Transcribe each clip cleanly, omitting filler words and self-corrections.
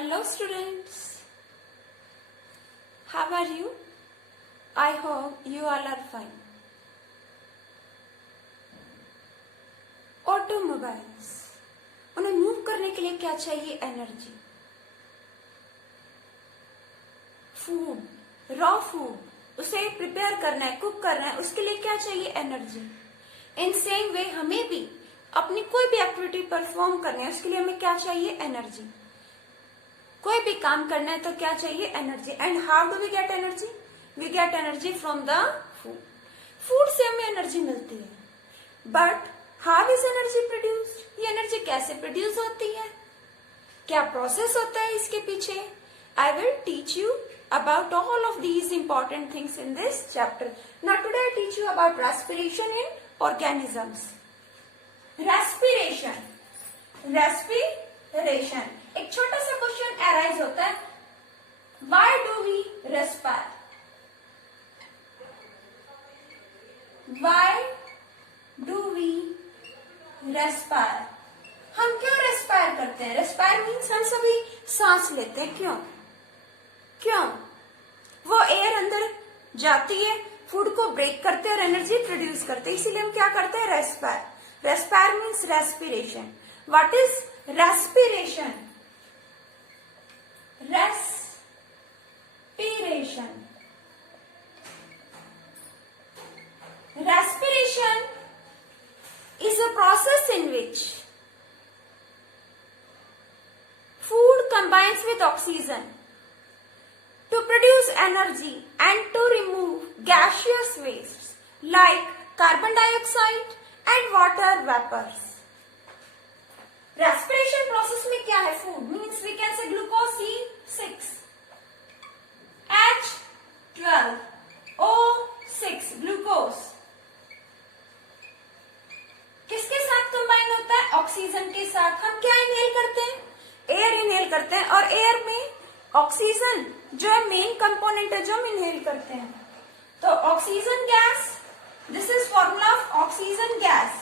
Hello students, how are you? I hope you all are fine. Automobiles, उन्हें move करने के लिए क्या चाहिए? एनर्जी. फूड, रॉ फूड, उसे प्रिपेयर करना है, कुक करना है, उसके लिए क्या चाहिए? एनर्जी. इन सेम वे हमें भी अपनी कोई भी एक्टिविटी परफॉर्म करनी है, उसके लिए हमें क्या चाहिए? एनर्जी. कोई भी काम करना है तो क्या चाहिए? Energy. And how do we get energy? We get energy from the food. Food से हमें एनर्जी मिलती है. But how is energy produced? ये एनर्जी कैसे प्रोड्यूस होती है? क्या प्रोसेस होता है इसके पीछे? I will teach you about all of these important things in this chapter. Now today I teach you about respiration in organisms. Respiration. एक छोटा सा क्वेश्चन अराइज होता है, why do we respire? Why do we respire? हम क्यों respire करते हैं? Respire means हम सभी सांस लेते हैं. क्यों? वो एयर अंदर जाती है, फूड को ब्रेक करते हैं और एनर्जी प्रोड्यूस करते हैं, इसीलिए हम क्या करते हैं? Respire. Respire means respiration. What is respiration? Respiration is a process in which food combines with oxygen to produce energy and to remove gaseous wastes like carbon dioxide and water vapors. Respiration process में क्या है? Food means we can say glucose C6, H12O6, glucose. किसके साथ combine होता है? Oxygen के साथ. हम क्या इनहेल करते हैं? एयर इनहेल करते हैं, और एयर में ऑक्सीजन जो है मेन कंपोनेंट है जो हम इनहेल करते हैं. तो oxygen gas, this is formula of oxygen gas.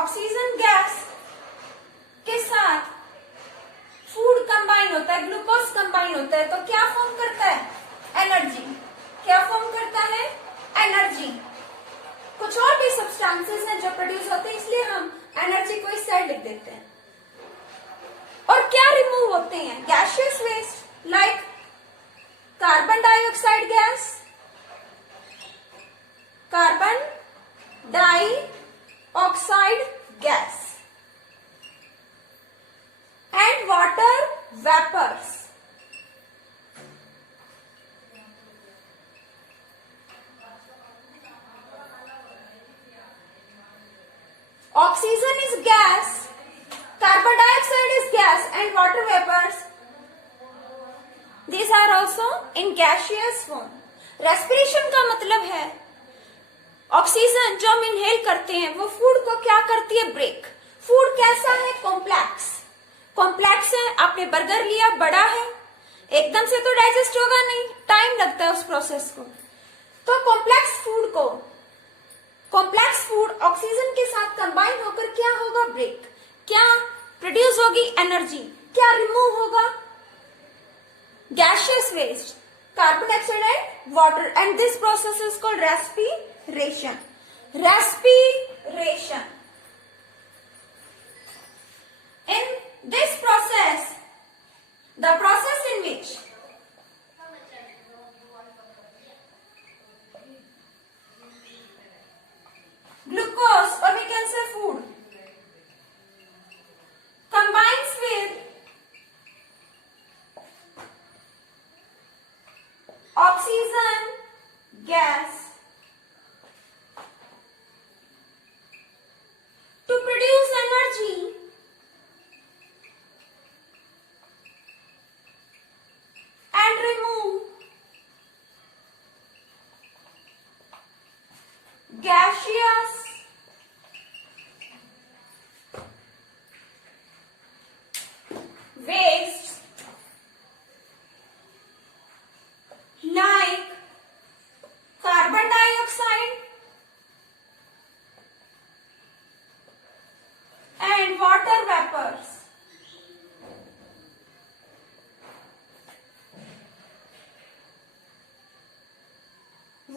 Oxygen gas के साथ फूड कंबाइन होता है, ग्लूकोज कंबाइन होता है, तो क्या फॉर्म करता है? एनर्जी. क्या फॉर्म करता है? एनर्जी. कुछ और भी सब्सटेंसेस हैं जो प्रोड्यूस होते हैं, इसलिए हम एनर्जी को इस साइड लिख देते हैं. और क्या रिमूव होते हैं? Gaseous waste like carbon dioxide gas, carbon dioxide gas and water vapours. Oxygen is gas, carbon dioxide is gas, and water vapors, these are also in gaseous form. Respiration का मतलब है ऑक्सीजन जो हम inhale करते हैं वो food को क्या करती है? ब्रेक. फूड कैसा है? कॉम्प्लेक्स है. आपने बर्गर लिया, बड़ा है, एकदम से तो डाइजेस्ट होगा नहीं, टाइम लगता है उस प्रोसेस को. तो कॉम्प्लेक्स फूड ऑक्सीजन के साथ कंबाइन होकर क्या होगा? ब्रेक. क्या प्रोड्यूस होगी? एनर्जी. क्या रिमूव होगा? Gaseous waste, carbon dioxide and water. And this process is called respiration. In this process, the process in which glucose, or we can say food, combines with oxygen gas to produce energy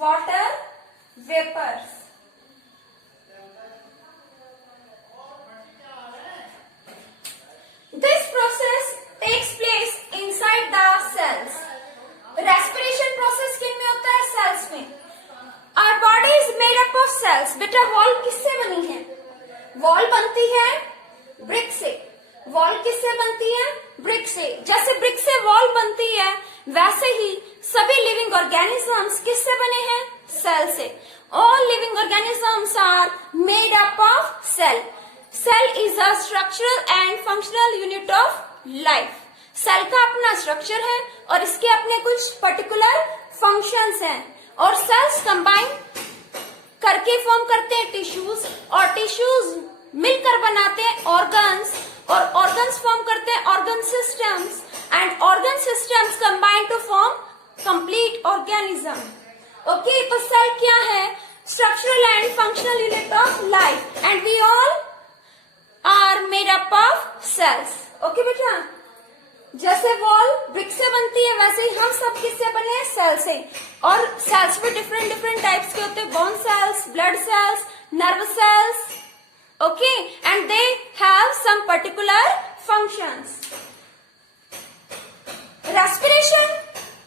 water vapors. This process takes place inside the cells. Respiration process किन में होता है? cells में. Our body is made up of cells. बेटा wall किससे बनी है? wall बनती है brick से. wall किससे बनती है? brick से. जैसे brick से wall बनती है वैसे ही सभी living organisms किससे बने हैं? cell से. All living organisms are made up of cell. Cell is a structural and functional unit of life. Cell का अपना स्ट्रक्चर है और इसके अपने कुछ पर्टिकुलर फंक्शंस हैं और सेल्स कंबाइन करके फॉर्म करते हैं टिश्यूज और टिश्यूज मिलकर बनाते हैं ऑर्गन्स और ऑर्गन्स फॉर्म करते हैं organ systems and organ systems combine to form complete organism. Okay, तो सेल क्या है? Structural and functional unit of life and we all are made up of cells. Okay बेटा, जैसे वॉल ब्रिक से बनती है वैसे ही हम सब किससे बने हैं? सेल से. और सेल्स भी डिफरेंट डिफरेंट टाइप्स के होते हैं. Bone cells, blood cells, nerve cells. Okay, and they have some particular functions. Respiration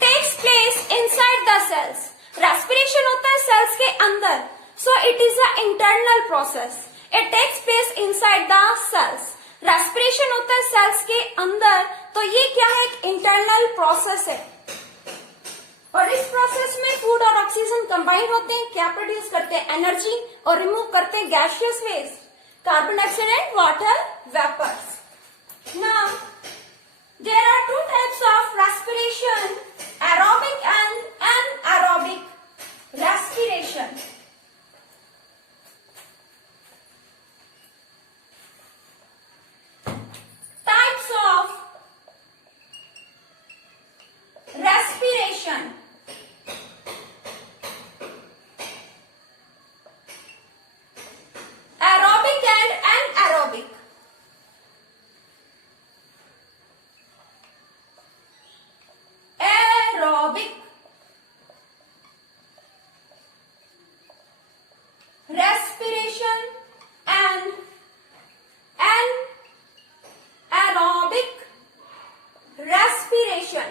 takes place inside the cells. Respiration होता है सेल्स के अंदर. So it is a internal process. It takes place inside the cells. Respiration होता है cells के अंदर, तो ये क्या है? एक इंटरनल प्रोसेस है. और इस प्रोसेस में फूड और ऑक्सीजन कंबाइन होते हैं. क्या प्रोड्यूस करते हैं? एनर्जी. और रिमूव करते हैं gaseous waste, carbon dioxide and water vapours. Now there are two types of respiration, aerobic and anaerobic respiration. Types of respiration. Aerobic and anaerobic. Aerobic respiration and anaerobic respiration.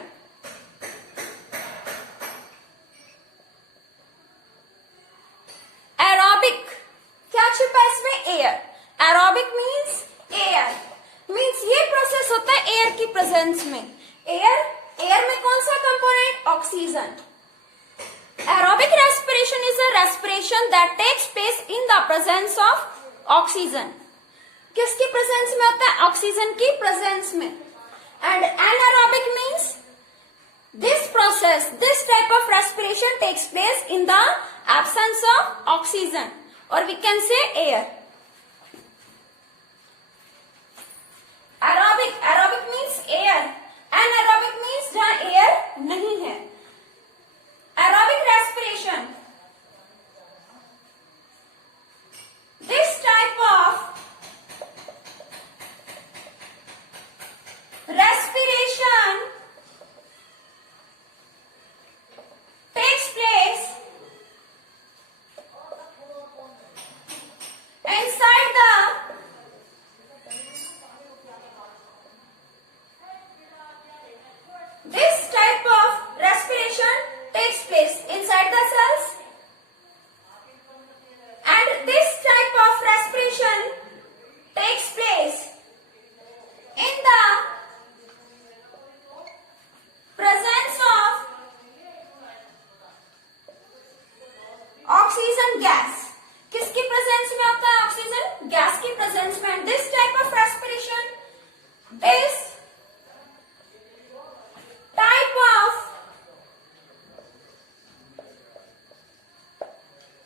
Aerobic क्या छिपा है इसमें? Air. Aerobic means air, means ये process होता है air की presence में. Air में कौन सा component? Oxygen. Aerobic respiration is a respiration that takes place in the presence of oxygen. किसकी प्रेजेंस में होता है? ऑक्सीजन की प्रेजेंस में. And anaerobic means this process, this type of respiration takes place in the absence of oxygen, or we can say air. Aerobic means air. Anaerobic means जहां air नहीं है. Aerobic respiration, this type of respiration takes place inside the this type of respiration takes place inside the cells, and this type of respiration takes place in the presence of oxygen gas. किसकी presence में होता है oxygen? Gas की presence में. This type of respiration, this type of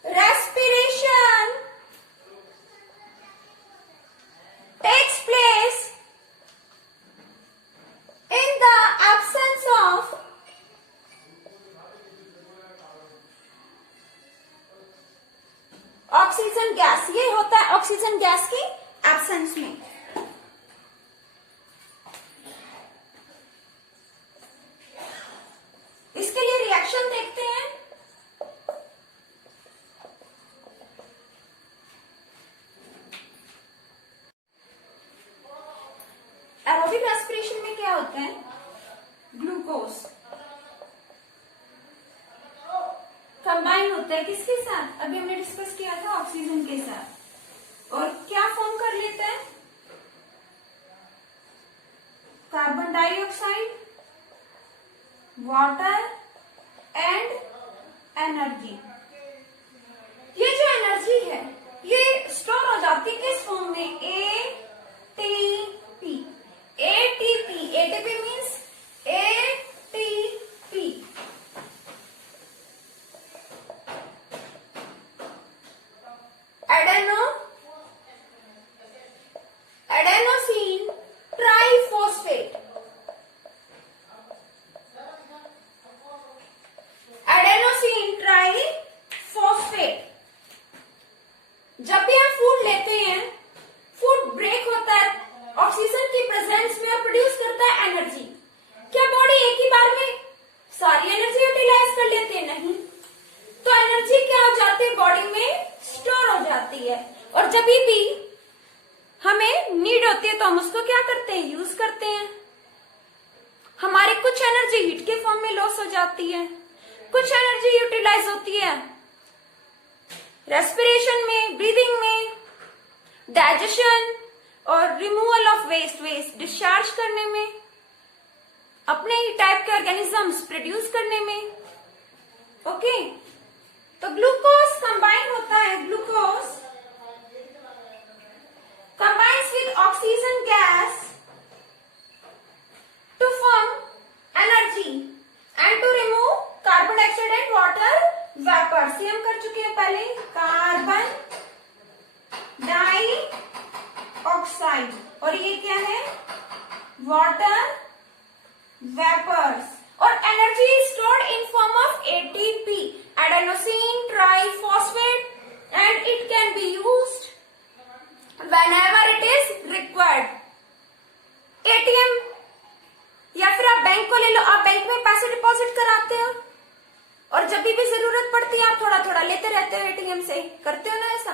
respiration takes place in the absence of oxygen gas. ये होता है oxygen gas की एब्सेंस में. इसके लिए रिएक्शन देखते हैं. होता है किसके साथ? अभी हमने डिस्कस किया था ऑक्सीजन के साथ। और क्या फॉर्म कर लेता है? Carbon dioxide, water and energy. ये जो एनर्जी है ये स्टोर हो जाती है किस फॉर्म में? ATP. ATP, ATP means ATP. Adenosine triphosphate. Adenosine triphosphate. जब भी हम फूड लेते हैं, फूड ब्रेक होता है ऑक्सीजन की प्रेजेंस में और प्रोड्यूस करता है एनर्जी। क्या बॉडी एक ही बार में सारी एनर्जी यूटिलाइज कर लेती है? नहीं। तो एनर्जी क्या हो जाती है? बॉडी में स्टोर हो जाती है। और जब भी हमें नीड होती है तो हम उसको क्या करते हैं? यूज करते हैं। हमारी कुछ एनर्जी हीट के फॉर्म में लॉस हो जाती है, कुछ एनर्जी यूटिलाइज होती है रेस्पिरेशन में, ब्रीदिंग में, डाइजेशन और रिमूवल ऑफ वेस्ट डिस्चार्ज करने में, अपने ही टाइप के ऑर्गेनिजम्स प्रोड्यूस करने में। ओके, तो ग्लूकोज कंबाइन होता है, glucose combines with oxygen gas to form energy and to remove carbon dioxide and water vapors। ये हम कर चुके हैं पहले। कार्बन डाई ऑक्साइड और ये क्या है? Water vapours. और energy stored in form of ATP, adenosine triphosphate, and it can be used whenever it is required। ATM या फिर आप बैंक को ले लो, आप बैंक में पैसे डिपॉजिट कराते हो और जब भी जरूरत पड़ती है आप थोड़ा थोड़ा लेते रहते हो एटीएम से, करते हो ना ऐसा?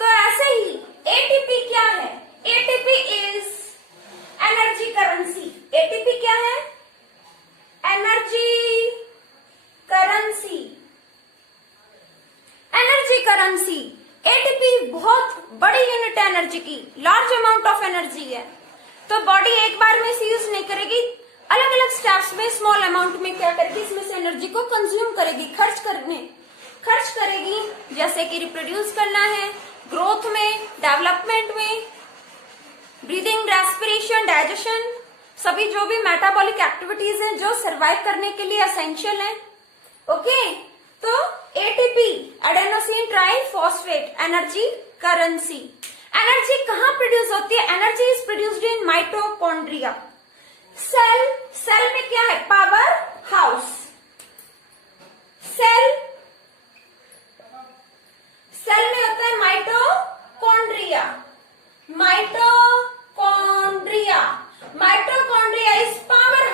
तो ऐसे ही एटीपी क्या है? ATP is energy currency. ATP क्या है? Energy currency. Energy currency. ATP बहुत बड़ी यूनिट है एनर्जी की, लार्ज अमाउंट ऑफ एनर्जी है। तो बॉडी एक बार में इसे यूज नहीं करेगी, अलग अलग स्टेप्स में स्मॉल अमाउंट में क्या करेगी? इसमें से एनर्जी को कंज्यूम करेगी, खर्च करेगी। जैसे कि रिप्रोड्यूस करना है, ग्रोथ में, डेवलपमेंट में, ब्रीदिंग, रेस्पिरेशन, डाइजेशन, सभी जो भी मेटाबॉलिक एक्टिविटीज हैं जो सर्वाइव करने के लिए एसेंशियल है। ओके, तो ATP, adenosine triphosphate, energy currency. Energy कहाँ प्रोड्यूस होती है? Energy is produced in mitochondria. Cell में क्या है? Power house. सेल में होता है mitochondria. Mitochondria is power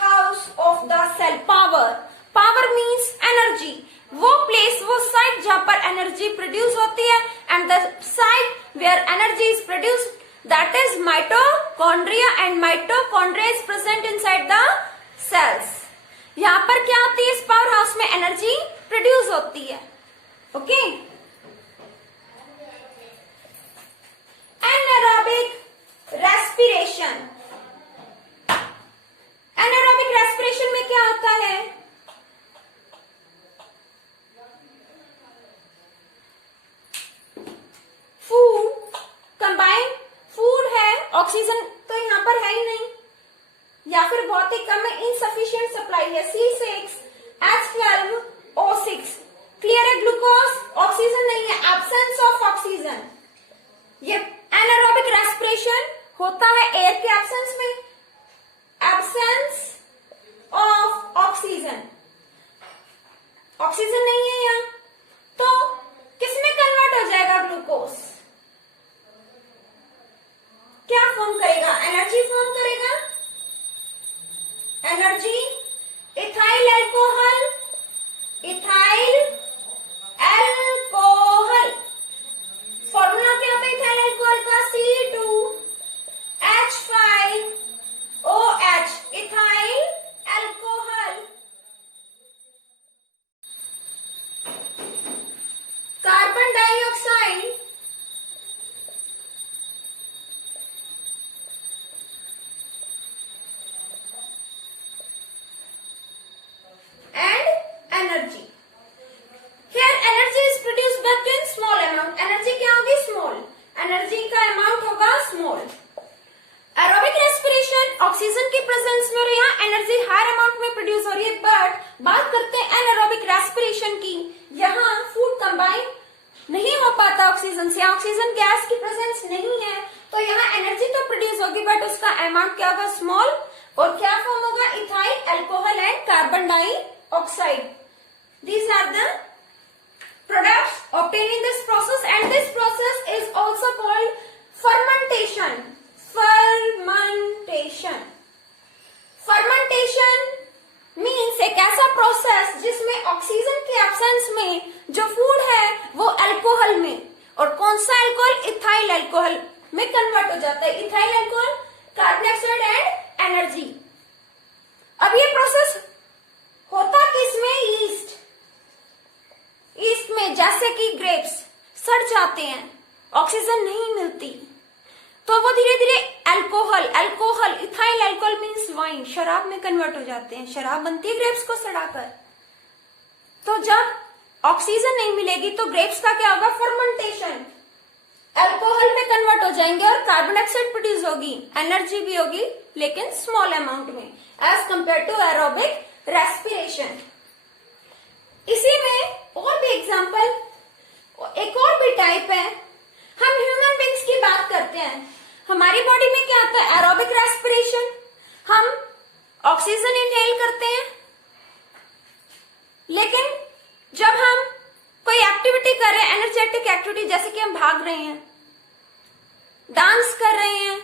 house of the cell. Power means energy. वो प्लेस, वो साइट जहां पर एनर्जी प्रोड्यूस होती है, and the site where energy is produced, that is mitochondria, and mitochondria is present inside the cells. यहां पर क्या होती है? इस पावर हाउस में एनर्जी प्रोड्यूस होती है। Okay, anaerobic respiration. Anaerobic respiration में क्या होता है? फूड है, ऑक्सीजन तो यहाँ पर है ही नहीं या फिर बहुत ही कम है, इनसफिशिएंट सप्लाई है। C6H12O6 क्लियर है? ग्लूकोज, ऑक्सीजन नहीं है, एब्सेंस ऑफ ऑक्सीजन। ये एनारोबिक रेस्पिरेशन होता है एयर के एब्सेंस में, एब्सेंस ऑफ ऑक्सीजन। ऑक्सीजन नहीं है यहाँ, तो किसमें कन्वर्ट हो जाएगा? ग्लूकोज क्या फॉर्म करेगा? एनर्जी फॉर्म करेगा। एनर्जी, इथाइल अल्कोहल, फॉर्मूला क्या होता है इथाइल अल्कोहल का? C2H5OH, ethyl alcohol. oxide. These are the products obtained in this process, and this process is also called fermentation. Fermentation. Fermentation means एक ऐसा process जिसमें oxygen के absence में जो फूड है वो अल्कोहल में, और कौन सा अल्कोहल, इथाइल अल्कोहल में कन्वर्ट हो जाता है. Ethyl alcohol, carbon dioxide and energy. अब ये प्रोसेस होता किसमें? ईस्ट. ईस्ट में जैसे कि ग्रेप्स सड़ जाते हैं, ऑक्सीजन नहीं मिलती, तो वो धीरे धीरे alcohol, ethyl alcohol means wine, शराब में कन्वर्ट हो जाते हैं. शराब बनती है ग्रेप्स को सड़ाकर. तो जब ऑक्सीजन नहीं मिलेगी तो ग्रेप्स का क्या होगा? फर्मेंटेशन. अल्कोहल में कन्वर्ट हो जाएंगे और कार्बन डाइऑक्साइड प्रोड्यूस होगी, एनर्जी भी होगी लेकिन स्मॉल अमाउंट में, as compare to aerobic respiration. इसी में और भी एग्जांपल, एक और भी टाइप है. हम ह्यूमन बींग्स की बात करते हैं. हमारी बॉडी में क्या होता है? Aerobic respiration. हम ऑक्सीजन इनहेल करते हैं, लेकिन जब हम कोई एक्टिविटी कर रहे हैं, एनर्जेटिक एक्टिविटी, जैसे कि हम भाग रहे हैं, डांस कर रहे हैं,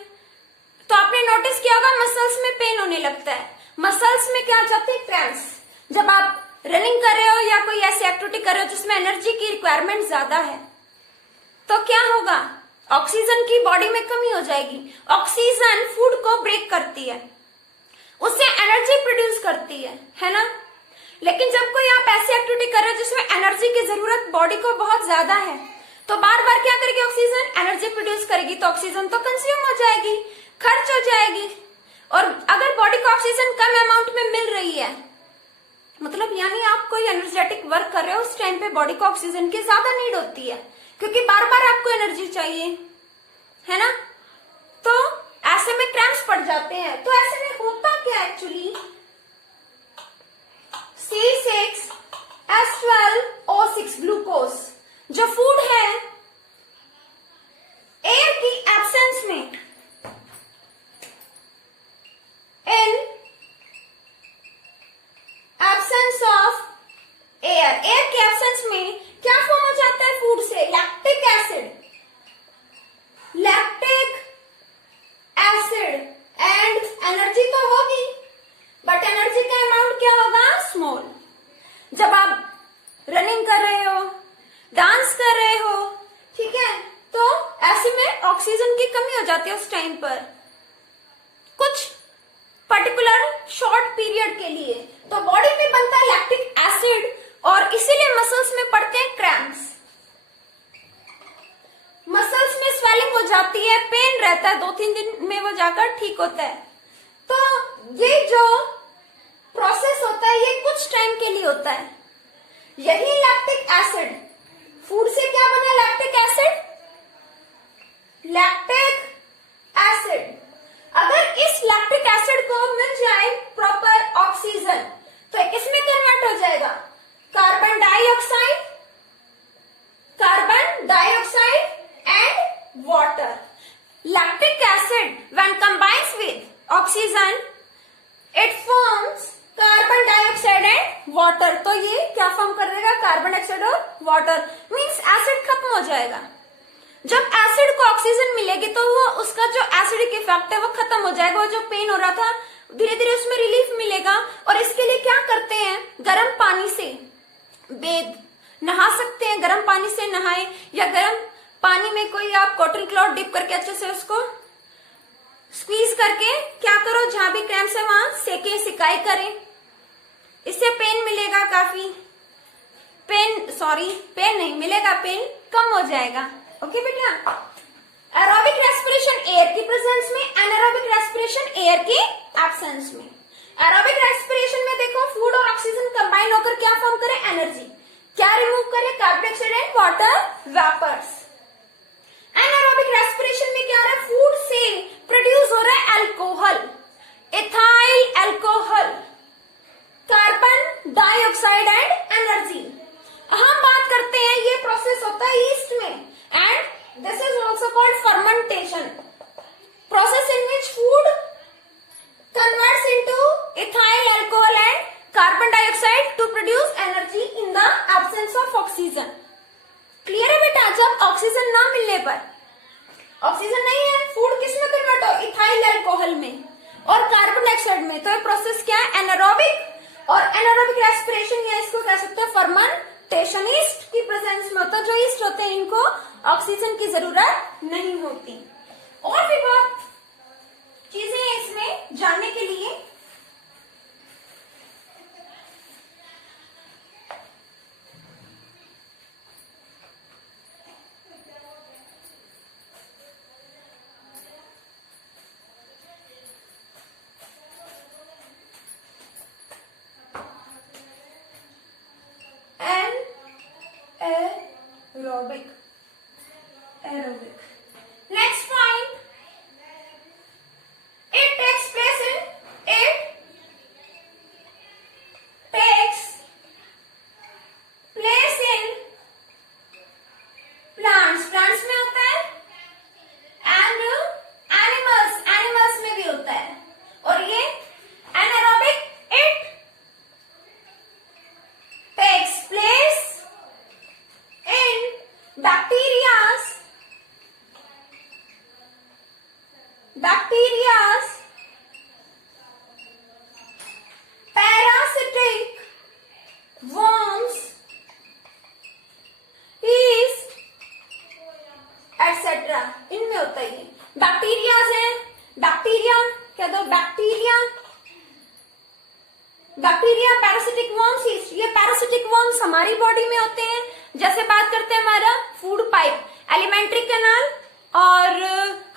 तो आपने नोटिस किया होगा मसल्स में पेन होने लगता है. मसल्स में क्या जाते हैं? क्रैम्प्स. जब आप रनिंग कर रहे हो या कोई ऐसी एक्टिविटी कर रहे हो जिसमें एनर्जी की रिक्वायरमेंट ज्यादा है, तो क्या होगा? ऑक्सीजन की बॉडी में कमी हो जाएगी. ऑक्सीजन फूड को ब्रेक करती है, उससे एनर्जी प्रोड्यूस करती है ना. लेकिन जब कोई आप ऐसी एक्टिविटी कर रहे हो जिसमें एनर्जी की जरूरत बॉडी को बहुत ज्यादा है, तो बार बार क्या करेगी? ऑक्सीजन एनर्जी प्रोड्यूस करेगी, तो ऑक्सीजन तो कंज्यूम हो जाएगी, खर्च हो जाएगी. और अगर बॉडी को ऑक्सीजन कम अमाउंट में मिल रही है, मतलब यानी आप कोई एनर्जेटिक वर्क कर रहे हो, उस टाइम पे बॉडी को ऑक्सीजन की ज्यादा नीड होती है, क्योंकि बार बार आपको एनर्जी चाहिए, है ना. तो ऐसे में क्रैम्प्स पड़ जाते हैं. तो ऐसे में होता क्या एक्चुअली? C6H12O6 ग्लूकोज जो फूड है, एयर की एब्सेंस में, इन एब्सेंस ऑफ एयर के एब्सेंस में क्या फॉर्म हो जाता है फूड से? Lactic acid. Lactic acid and energy तो होगी, बट एनर्जी का अमाउंट क्या होगा? स्मॉल. जब आप रनिंग कर रहे हो, डांस कर रहे हो, ठीक है, तो ऐसे में ऑक्सीजन की कमी हो जाती है उस टाइम पर, कुछ पर्टिकुलर शॉर्ट पीरियड के लिए. तो बॉडी में बनता है लैक्टिक एसिड और इसीलिए मसल्स में पड़ते हैं क्रैम्प्स. मसल्स में स्वेलिंग हो जाती है, पेन रहता है, 2-3 दिन में वो जाकर ठीक होता है. तो ये जो प्रोसेस होता है ये कुछ टाइम के लिए होता है. यही लैक्टिक एसिड, फूड से क्या बना? Lactic acid. लैक्टिक एसिड, अगर इस लैक्टिक एसिड को मिल जाए प्रॉपर ऑक्सीजन, तो ये किसमें कन्वर्ट हो जाएगा? Carbon dioxide, and water. Lactic acid when combines with oxygen, it forms carbon dioxide and water. तो ये क्या फॉर्म कर देगा? कार्बन डाइऑक्साइड और वाटर. मीन्स एसिड खत्म हो जाएगा. जब एसिड को ऑक्सीजन मिलेगी तो वो उसका जो एसिडिक इफेक्ट है वो खत्म हो जाएगा. वो जो पेन हो रहा था धीरे धीरे उसमें रिलीफ मिलेगा. और इसके लिए क्या करते हैं? गर्म पानी से बेद, नहा सकते हैं, गर्म पानी से नहाए, या गर्म पानी में कोई आप कॉटन क्लॉथ डिप करके अच्छे से उसको स्क्वीज करके क्या करो, जहां भी क्रैम्प्स है वहां सेके, सिकाई करें. इससे पेन मिलेगा, काफी पेन नहीं मिलेगा, पेन कम हो जाएगा. ओके बेटा. एरोबिक रेस्पिरेशन एयर की प्रेजेंस में, एनारोबिक रेस्पिरेशन एयर की एब्सेंस में. एरोबिक रेस्पिरेशन में देखो फूड और ऑक्सीजन कंबाइन होकर क्या फॉर्म करे? एनर्जी. क्या रिमूव करे? Carbon dioxide and water vapours. Anaerobic respiration में क्या हो रहा है? फूड से प्रोड्यूस हो रहा है alcohol, ethyl alcohol, carbon dioxide and energy. हम बात करते हैं ये प्रोसेस होता है ईस्ट में, and this is also called fermentation, process in which food converts into ethyl alcohol and carbon dioxide to oxygen. Clear है बेटा? जब ऑक्सीजन ना मिलने पर, ऑक्सीजन नहीं है, फूड किस में कन्वर्ट हो? इथाइल अल्कोहल में और कार्बन डाइऑक्साइड में। तो ये प्रोसेस क्या है? एनारोबिक। और एनारोबिक रेस्पिरेशन या इसको कह सकते हैं फर्मेंटेशन ईस्ट की प्रेजेंस में होता है। जो ईस्ट होते हैं इनको ऑक्सीजन की जरूरत नहीं होती। और भी बहुत चीजें हैं इसमें जानने के लिए। Aerobic. Next point. It takes place in plants. Plants में होता है and animals में भी होता है। और ये anaerobic, it takes place in bacterias, parasitic worms, yeast, etc. इनमें होता है। बैक्टीरियाज है, बैक्टीरिया कह दो, बैक्टीरिया पैरासिटिक वर्म्स, ये पैरासिटिक वर्म्स हमारी बॉडी में होते हैं। जैसे बात करते हैं हमारा फूड पाइप, एलिमेंट्री कैनाल और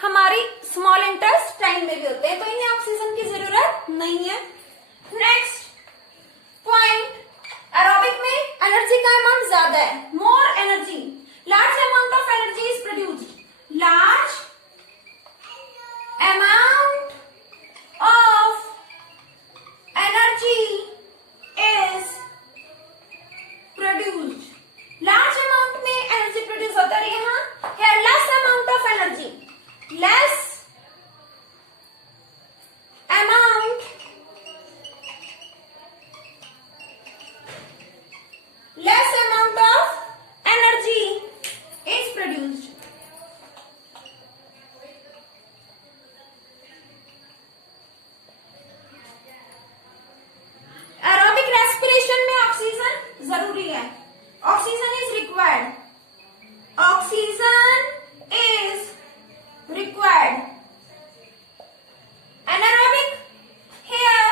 हमारी स्मॉल इंटेस्टाइन में भी होते हैं। तो इन्हें ऑक्सीजन की जरूरत नहीं है। नेक्स्ट पॉइंट, एरोबिक में एनर्जी का अमाउंट ज्यादा है, more energy, large amount of energy is produced, large amount of energy is produced. Large amount में एनर्जी प्रोड्यूस होता है। यहाँ है less amount of energy, less amount of energy is produced. Aerobic respiration में oxygen जरूरी है। Oxygen is required, oxygen is required. Anaerobic, here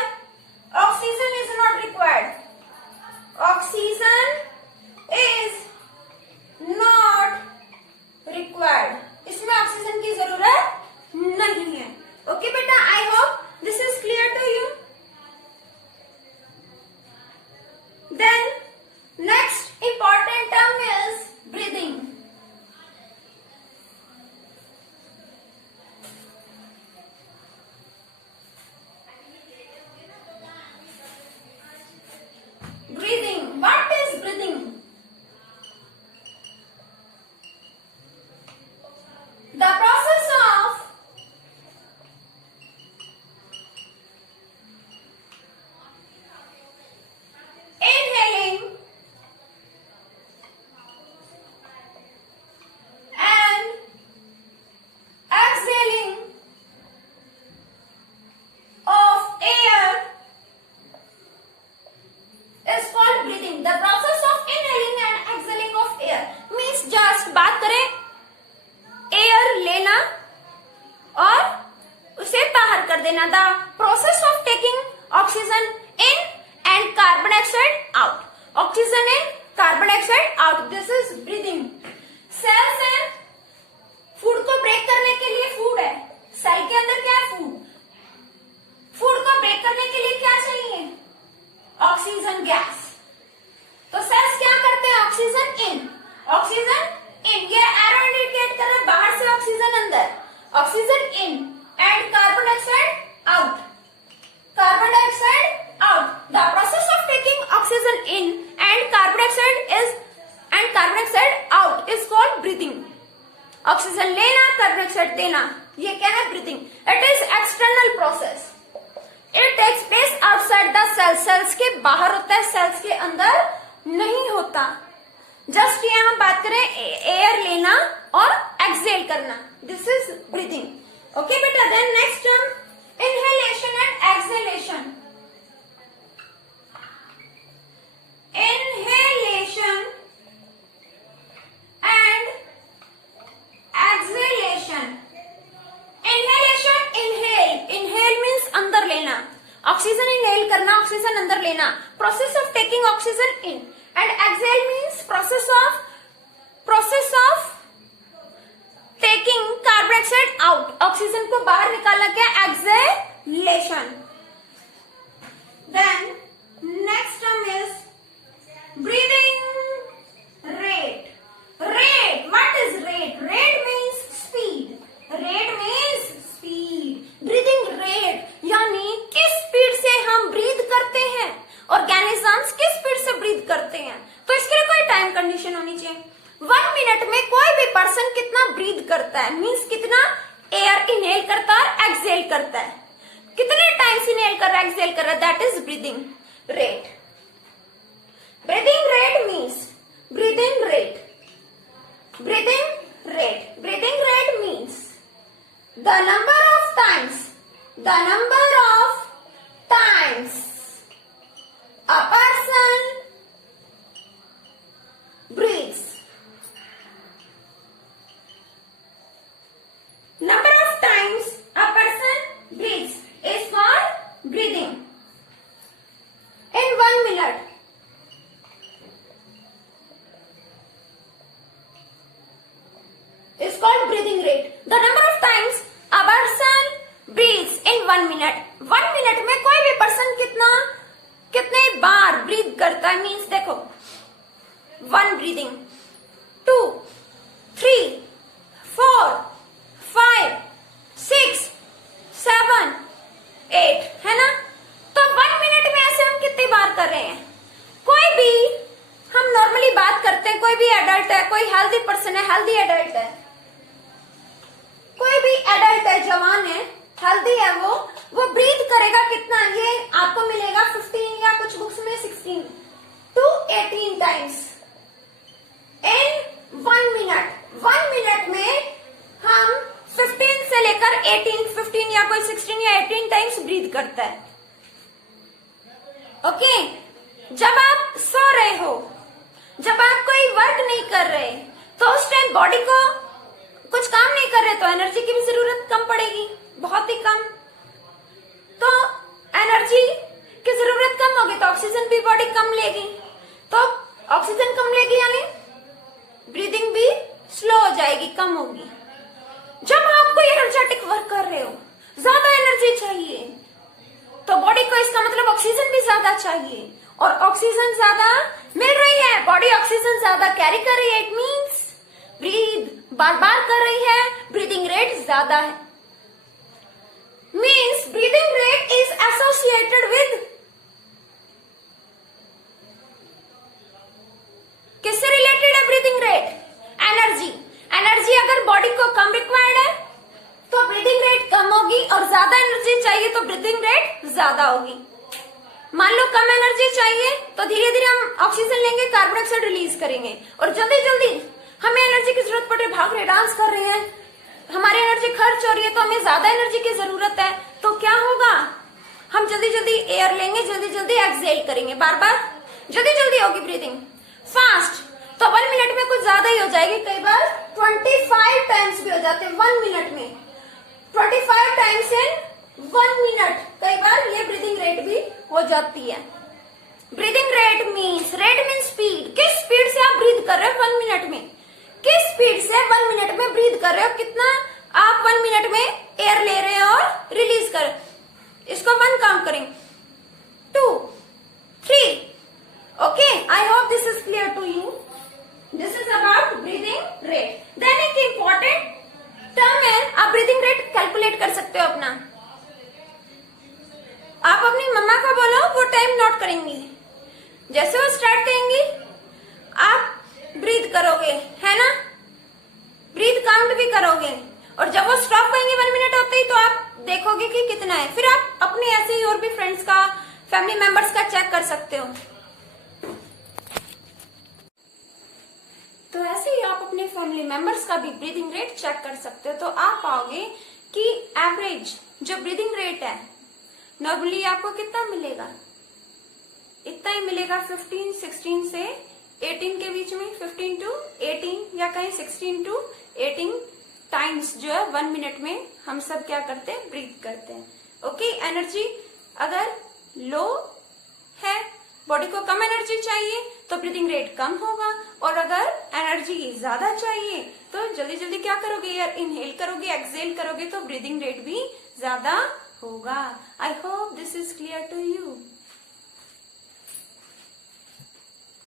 oxygen is not required, oxygen is not required, इसमें oxygen की जरूरत नहीं है। ओके बेटा, I hope this is clear to you. Then next important term is breathing. Breathing. What is breathing? The process of inhaling and exhaling of air is called breathing. The process of inhaling and exhaling of air means just बात करें air लेना और उसे बाहर कर देना। The process of taking oxygen in and carbon dioxide out, oxygen in carbon dioxide out, this is breathing. Cells है, food को ब्रेक करने के लिए फूड है, सेल के अंदर क्या है? फूड। फूड को ब्रेक करने के लिए क्या चाहिए? Oxygen gas. तो सेल्स क्या करते हैं? ऑक्सीजन इन, ऑक्सीजन इन, ये एरो इंडिकेट कर रहा है बाहर से ऑक्सीजन अंदर, oxygen in and carbon dioxide out, carbon dioxide out. The process of taking oxygen in and carbon dioxide out is called breathing. Oxygen लेना, कार्बन डाइऑक्साइड देना, ये क्या है? Breathing. It is external process, it takes place outside the cell, cells के बाहर होता है, cells के अंदर नहीं होता। जस्ट यहाँ हम बात करें एयर लेना और एक्सहेल करना, दिस इज ब्रीदिंग। ओके बेटा, then next term inhalation and exhalation. Inhalation and exhalation. Inhalation, inhale means अंदर लेना, ऑक्सीजन इनहेल करना, ऑक्सीजन अंदर लेना, process of taking oxygen in, and exhale means process of taking carbon dioxide out, oxygen को बाहर निकालना क्या, exhalation. Then next term is breathing rate. Rate, what is rate? Rate means speed, rate means speed. Breathing rate यानी किस speed से हम breathe करते हैं, ऑर्गेनिजम्स किस स्पीड से ब्रीद करते हैं, तो इसके लिए कोई टाइम कंडीशन होनी चाहिए। 1 मिनट में कोई भी पर्सन कितना ब्रीद करता है, मीन्स कितना एयर इनहेल करता है और एक्सहेल करता है, कितने टाइम्स इनहेल कर रहा है, एक्सहेल कर रहा है, that is breathing rate. Breathing rate means breathing rate, breathing rate, breathing rate means the number of times a person breathes. Number of times a person breathes is called breathing. In 1 minute, is called breathing rate. The number of times a person breathes in 1 minute. 1 minute में कोई भी person कितने बार breathe करता है, means देखो 1 breathing, 2, 3, 4, 5, 6, 7, 8, है ना। तो 1 मिनट में ऐसे हम कितनी बार कर रहे हैं। कोई भी हम नॉर्मली बात करते हैं, कोई भी एडल्ट है, कोई हेल्दी पर्सन है, हेल्दी एडल्ट है, कोई भी एडल्ट है, जवान है, हेल्दी है, वो ब्रीथ करेगा कितना, ये आपको मिलेगा 15 या कुछ बुक्स में 16 to 18 times in 1 minute. 1 minute में हम 15 से लेकर 15 या कोई 16 या 18 टाइम्स ब्रीथ करता है। ओके, जब आप सो रहे हो, जब आप कोई वर्क नहीं कर रहे, तो उस टाइम बॉडी को कुछ काम नहीं कर रहे तो एनर्जी की भी जरूरत कम पड़ेगी, बहुत ही कम। तो एनर्जी की जरूरत कम होगी तो ऑक्सीजन भी बॉडी कम लेगी, तो ऑक्सीजन कम लेगी यानी ब्रीदिंग भी स्लो हो जाएगी, कम होगी। जब आप कोई एनर्जेटिक वर्क कर रहे हो, ज्यादा एनर्जी चाहिए, तो बॉडी को इसका मतलब ऑक्सीजन भी ज्यादा चाहिए, और ऑक्सीजन ज्यादा मिल रही है, बॉडी ऑक्सीजन ज्यादा कैरी कर रही है, इट मीन्स ब्रीद बार बार कर रही है, ब्रीदिंग रेट ज्यादा है। Means breathing rate is associated with, किससे रिलेटेड है ब्रीदिंग रेट? एनर्जी। एनर्जी अगर बॉडी को कम रिक्वायर्ड है तो ब्रीदिंग रेट कम होगी, और ज्यादा एनर्जी चाहिए तो ब्रीदिंग रेट ज्यादा होगी। मान लो कम एनर्जी चाहिए तो धीरे धीरे हम ऑक्सीजन लेंगे, कार्बन डाइऑक्साइड रिलीज करेंगे, और जल्दी जल्दी हमें एनर्जी की जरूरत पड़ रही है, भाग रहे, डांस कर रहे हैं, हमारी एनर्जी खर्च हो रही है, तो हमें ज्यादा एनर्जी की जरूरत है, तो क्या होगा, हम जल्दी जल्दी एयर लेंगे, जल्दी जल्दी एक्सहेल करेंगे, बार बार जल्दी जल्दी होगी ब्रीदिंग फास्ट, तो 1 मिनट में कुछ ज्यादा ही हो जाएगी, कई बार 25 टाइम्स भी हो जाते हैं 1 मिनट में, 25 टाइम्स इन 1 मिनट, कई बार ये ब्रीदिंग रेट भी हो जाती है। ब्रीदिंग रेट मीन्स स्पीड, किस स्पीड से आप ब्रीद कर रहे हो 1 मिनट में, किस स्पीड से 1 मिनट में ब्रीद कर रहे हो, कितना आप 1 मिनट में एयर ले रहे हो और रिलीज कर रहे हो, इसको 1 काउंट करेंगे, 2, 3, okay. I hope this is clear to you, this is about breathing rate. Then एक इंपॉर्टेंट टर्म है, आप ब्रीदिंग रेट कैलकुलेट कर सकते हो अपना, आप अपनी मम्मा को बोलो, वो टाइम नोट करेंगी, जैसे वो स्टार्ट करेंगी आप ब्रीथ करोगे, है ना, ब्रीथ काउंट भी करोगे, और जब वो स्टॉप करेंगे 1 मिनट होते ही तो आप देखोगे कि कितना है, फिर आप अपने ऐसे ही और भी फ्रेंड्स का, फैमिली मेंबर्स का चेक कर सकते हो। तो ऐसे ही आप अपने फैमिली मेंबर्स का भी ब्रीदिंग रेट चेक कर सकते हो। तो आप पाओगे कि एवरेज जो ब्रीदिंग रेट है नॉर्मली आपको कितना मिलेगा, इतना ही मिलेगा, 15, 16 से 18 के बीच में, 15 to 18 या कहीं 16 to 18 टाइम्स जो है 1 मिनट में हम सब क्या करते हैं, ब्रीथ करते हैं। ओके, एनर्जी अगर लो है, बॉडी को कम एनर्जी चाहिए तो ब्रीदिंग रेट कम होगा, और अगर एनर्जी ज्यादा चाहिए तो जल्दी जल्दी क्या करोगे, एयर इनहेल करोगे, एक्सहेल करोगे, तो ब्रीदिंग रेट भी ज्यादा होगा। I hope this is clear to you.